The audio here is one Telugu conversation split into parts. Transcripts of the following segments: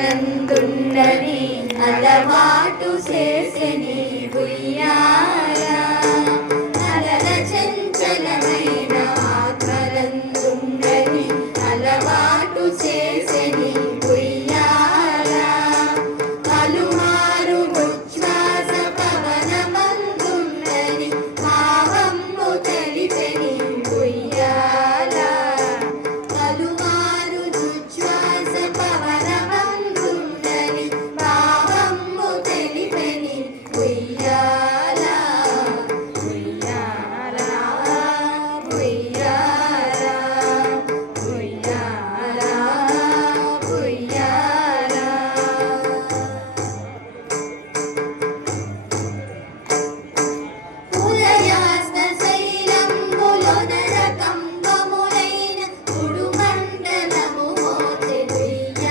ఆత్మనందుండని అలవాటు చేసెని ఉయ్యాల అలల చంచలమైన ఆత్మనందుండని అలవాటు చేసెని ఉయ్యాల పలుమారు ఉచ్ఛ్వాస పవనమందుండని భావము తెలిపెని ఉయ్యాల పలుమారు ఉచ్ఛ్వాస పవనమందుండని భావము తెలిపెని ఉయ్యాల ఉయ్యాల ఉయ్యాల ఉయ్యాల ఉయ్యాల ఉదయాస్త శైలంబులొన రకంబములైన ఉడుమండలము మోచెనుయ్యాల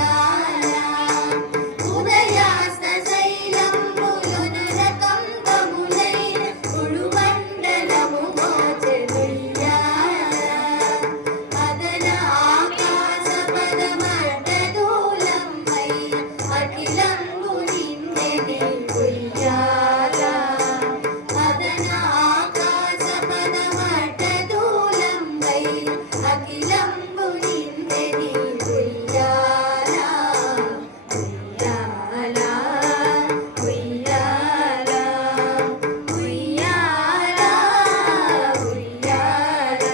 ఉదయాస్త శైలంబులొన రకంబములైన ఉడుమండలము మోచెనుయ్యాల పదన ఆకాశ పదమడ్డదూలంపైన అఖిలంబు నిండెని ఉయ్యాల పదన ఆకాశ పదమడ్డదూలంపైన అఖిలంబు నిండెని ఉయ్యాల ఉయ్యాల ఉయ్యాల ఉయ్యాల ఉయ్యాల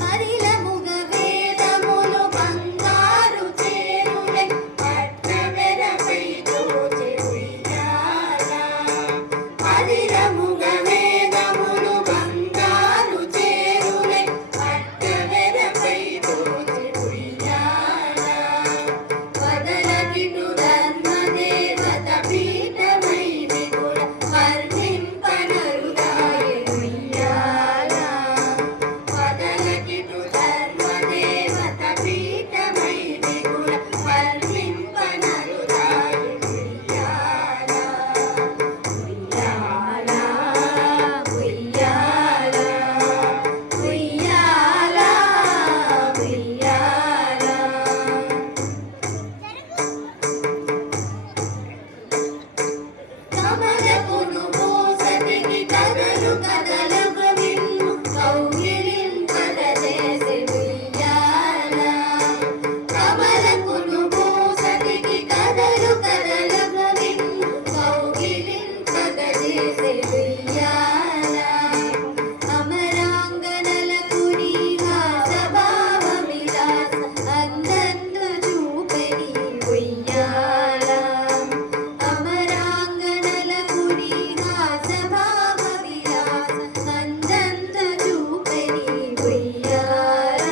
హరిలముగ వేదములు బంగారు చేరులై పట్టవెరపై తోచె ఉయ్యాల హరిలముగ వేదములు బంగారు చేరులై పట్టవెరపై తోచె ఉయ్యాల వదలకిటు ధర్మదేవత పీఠమై విగుణ వర్ణింపనరుదాయె ఉయ్యాల వదలకిటు ధర్మదేవత పీఠమై విగుణ వర్ణింపనరుదాయె ఉయ్యాల ఉయ్యాల ఉయ్యాల ఉయ్యాల ఉయ్యాల కమలపును పూసతికి కదలు కదలగ నిన్ను కౌగిలింపగజేసె ఉయ్యాల కమలపును పూసతికి కదలు కదలగ నిన్ను కౌగిలింపగజేసె ఉయ్యాల అమరాంగనలకు నీ హాసభావ విలాస అందందు చూపెని ఉయ్యాల అమరాంగనలకు నీ హాసభావ విలాస అందందు చూపెని ఉయ్యాల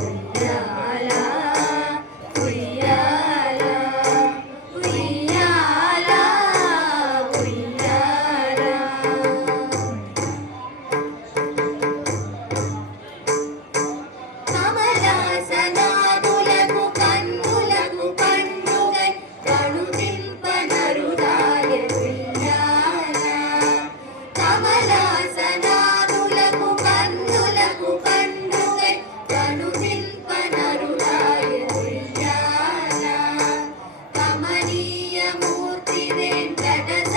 ఉయ్యాల ఉయ్యాల ఉయ్యాల ఉయ్యాల కమలాసనాదులకు కన్నులకు పండుగై కనుదింపనరుదాయె ఉయ్యాల కమలాసనాదులకు కన్నులకు పండుగై కనుదింపనరుదాయె ఉయ్యాల కమనీయ మూర్తి వెంకటశైలపతి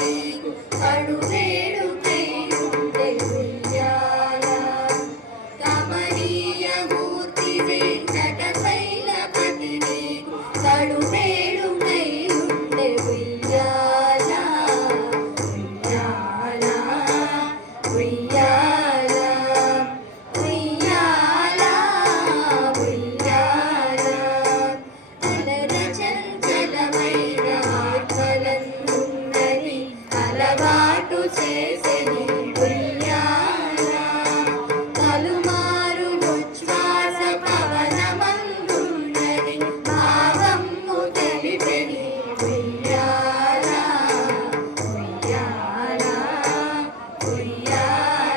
నీకు కడువేడుకై ఉండే ఉయ్యాల కమనీయ మూర్తి వెంకటశైలపతి నీకు కడువేడుకై ఉండే ఉయ్యాల ఉయ్యాల ఉయ్యాల ఉయ్యాల ఉయ్యాల అలర చంచలమైన ఆత్మలందుండని అలవాటు చేసెని ఉయ్యాల పలుమారు ఉచ్ఛ్వాస పవనమందుండని భావము తెలిపెని ఉయ్యాల ఉయ్యాల ఉయ్యాల